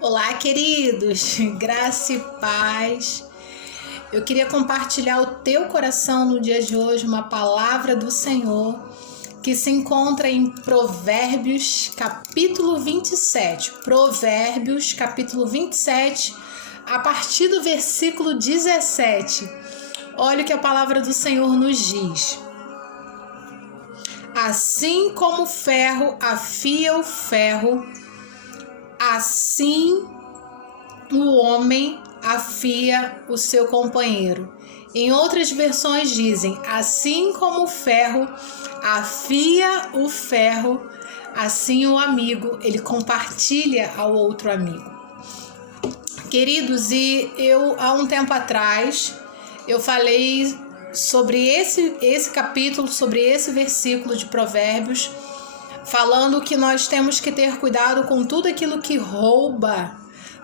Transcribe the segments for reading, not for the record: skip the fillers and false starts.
Olá, queridos, graça e paz. Eu queria compartilhar o teu coração no dia de hoje uma palavra do Senhor que se encontra em Provérbios, capítulo 27. Provérbios, capítulo 27, a partir do versículo 17. Olha o que a palavra do Senhor nos diz. Assim como o ferro afia o ferro, assim o homem afia o seu companheiro. Em outras versões dizem, assim como o ferro afia o ferro, assim o amigo, ele compartilha ao outro amigo. Queridos, e eu há um tempo atrás, eu falei sobre esse capítulo, sobre esse versículo de Provérbios, falando que nós temos que ter cuidado com tudo aquilo que rouba,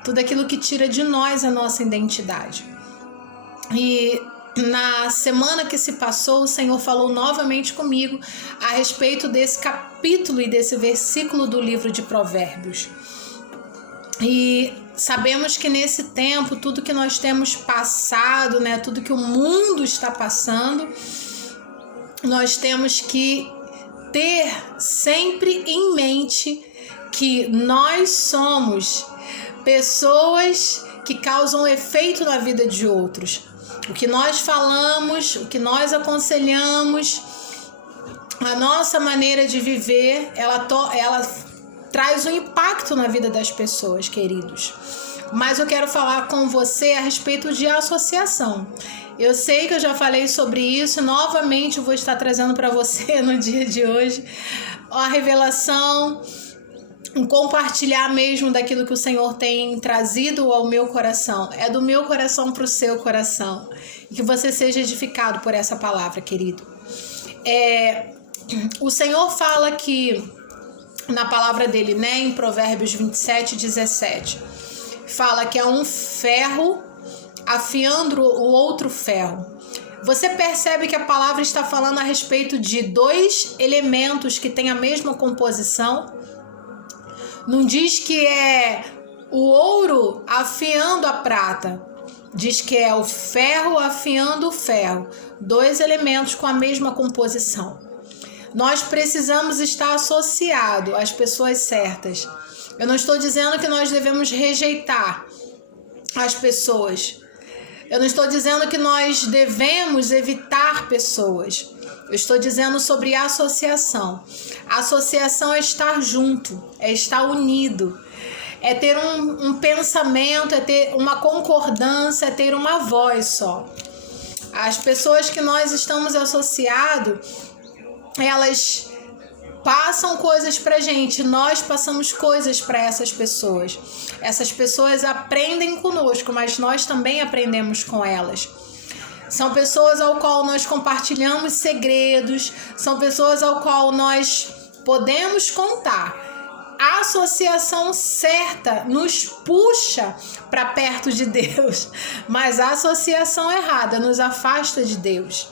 tudo aquilo que tira de nós a nossa identidade. E na semana que se passou, o Senhor falou novamente comigo a respeito desse capítulo e desse versículo do livro de Provérbios. E sabemos que nesse tempo, tudo que nós temos passado, tudo que o mundo está passando, nós temos que ter sempre em mente que nós somos pessoas que causam efeito na vida de outros. O que nós falamos, o que nós aconselhamos, a nossa maneira de viver, ela traz um impacto na vida das pessoas, queridos. Mas eu quero falar com você a respeito de associação. Eu sei que eu já falei sobre isso, novamente eu vou estar trazendo para você no dia de hoje a revelação, um compartilhar mesmo daquilo que o Senhor tem trazido ao meu coração. É do meu coração para o seu coração. E que você seja edificado por essa palavra, querido. O Senhor fala que, na palavra dele, em Provérbios 27, 17, fala que é um ferro afiando o outro ferro. Você percebe que a palavra está falando a respeito de dois elementos que têm a mesma composição? Não diz que é o ouro afiando a prata. Diz que é o ferro afiando o ferro. Dois elementos com a mesma composição. Nós precisamos estar associados às pessoas certas. Eu não estou dizendo que nós devemos rejeitar as pessoas. Eu não estou dizendo que nós devemos evitar pessoas. Eu estou dizendo sobre associação. Associação é estar junto, é estar unido, é ter um pensamento, é ter uma concordância, é ter uma voz só. As pessoas que nós estamos associados, elas passam coisas pra gente, nós passamos coisas para essas pessoas. Essas pessoas aprendem conosco, mas nós também aprendemos com elas. São pessoas ao qual nós compartilhamos segredos, são pessoas ao qual nós podemos contar. A associação certa nos puxa para perto de Deus, mas a associação errada nos afasta de Deus.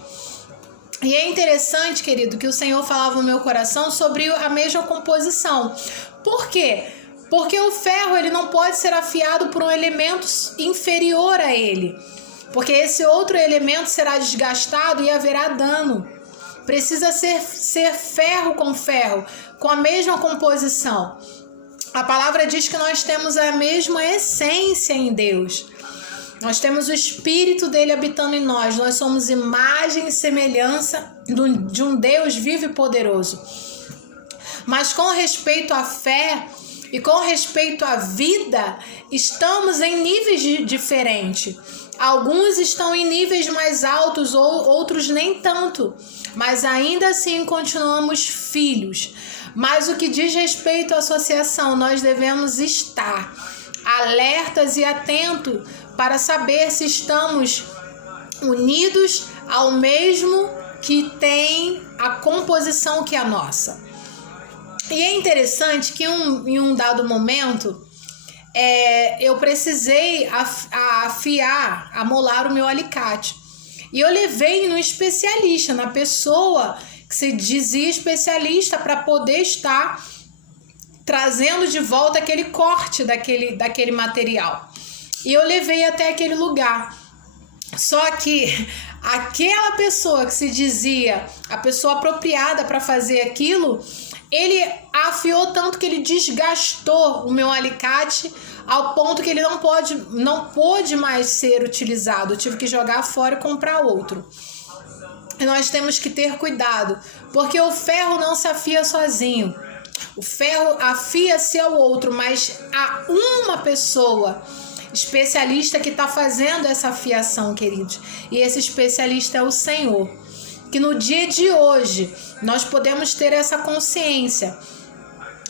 E é interessante, querido, que o Senhor falava no meu coração sobre a mesma composição. Por quê? Porque o ferro ele não pode ser afiado por um elemento inferior a ele. Porque esse outro elemento será desgastado e haverá dano. Precisa ser ferro, com a mesma composição. A palavra diz que nós temos a mesma essência em Deus. Nós temos o Espírito dele habitando em nós. Nós somos imagem e semelhança de um Deus vivo e poderoso. Mas com respeito à fé e com respeito à vida, estamos em níveis diferentes. Alguns estão em níveis mais altos, outros nem tanto. Mas ainda assim continuamos filhos. Mas o que diz respeito à associação, nós devemos estar alertas e atentos para saber se estamos unidos ao mesmo que tem a composição que é a nossa. E é interessante que em um dado momento eu precisei amolar o meu alicate. E eu levei no especialista, na pessoa que se dizia especialista, para poder estar trazendo de volta aquele corte daquele material. E eu levei até aquele lugar. Só que aquela pessoa que se dizia a pessoa apropriada para fazer aquilo, ele afiou tanto que ele desgastou o meu alicate ao ponto que ele não pôde mais ser utilizado. Eu tive que jogar fora e comprar outro. E nós temos que ter cuidado, porque o ferro não se afia sozinho. O ferro afia-se ao outro, mas há uma pessoa especialista que está fazendo essa afiação, queridos. E esse especialista é o Senhor. Que no dia de hoje nós podemos ter essa consciência.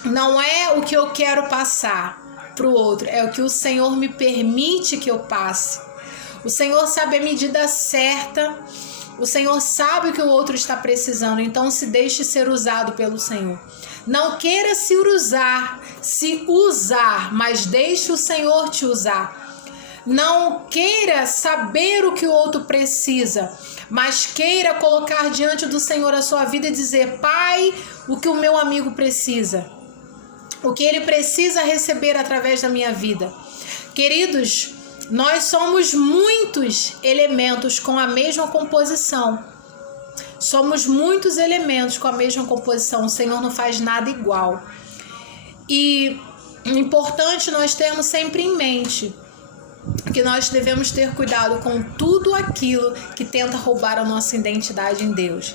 Não é o que eu quero passar para o outro, é o que o Senhor me permite que eu passe. O Senhor sabe a medida certa. O Senhor sabe o que o outro está precisando, então se deixe ser usado pelo Senhor. Não queira se usar, mas deixe o Senhor te usar. Não queira saber o que o outro precisa, mas queira colocar diante do Senhor a sua vida e dizer: Pai, o que o meu amigo precisa, o que ele precisa receber através da minha vida. Queridos, nós somos muitos elementos com a mesma composição. Somos muitos elementos com a mesma composição. O Senhor não faz nada igual. E é importante nós termos sempre em mente que nós devemos ter cuidado com tudo aquilo que tenta roubar a nossa identidade em Deus.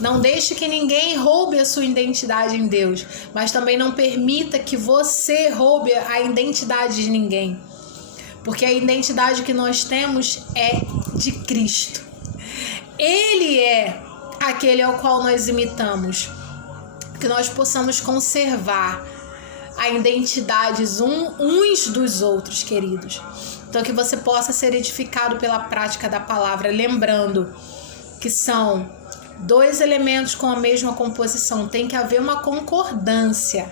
Não deixe que ninguém roube a sua identidade em Deus, mas também não permita que você roube a identidade de ninguém. Porque a identidade que nós temos é de Cristo. Ele é aquele ao qual nós imitamos. Que nós possamos conservar a identidade uns dos outros, queridos. Então que você possa ser edificado pela prática da palavra, lembrando que são dois elementos com a mesma composição. Tem que haver uma concordância.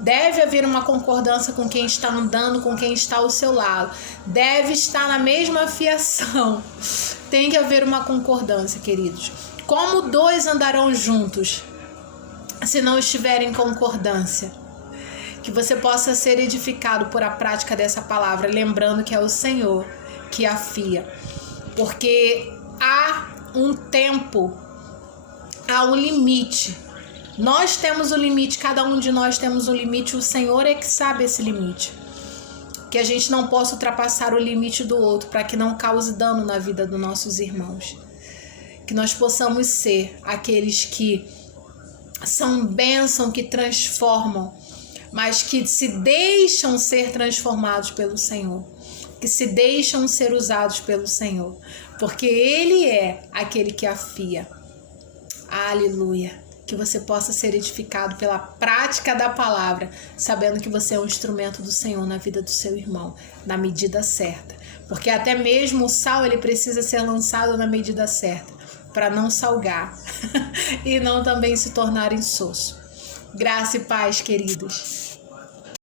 Deve haver uma concordância com quem está andando, com quem está ao seu lado. Deve estar na mesma afiação. Tem que haver uma concordância, queridos. Como dois andarão juntos se não estiverem em concordância? Que você possa ser edificado por a prática dessa palavra, lembrando que é o Senhor que afia. Porque há um tempo, há um limite. Nós temos um limite, cada um de nós temos um limite, o Senhor é que sabe esse limite. Que a gente não possa ultrapassar o limite do outro, para que não cause dano na vida dos nossos irmãos. Que nós possamos ser aqueles que são bênção, que transformam, mas que se deixam ser transformados pelo Senhor. Que se deixam ser usados pelo Senhor. Porque Ele é aquele que afia. Aleluia. Que você possa ser edificado pela prática da palavra, sabendo que você é um instrumento do Senhor na vida do seu irmão, na medida certa. Porque até mesmo o sal, ele precisa ser lançado na medida certa, para não salgar e não também se tornar insosso. Graça e paz, queridos.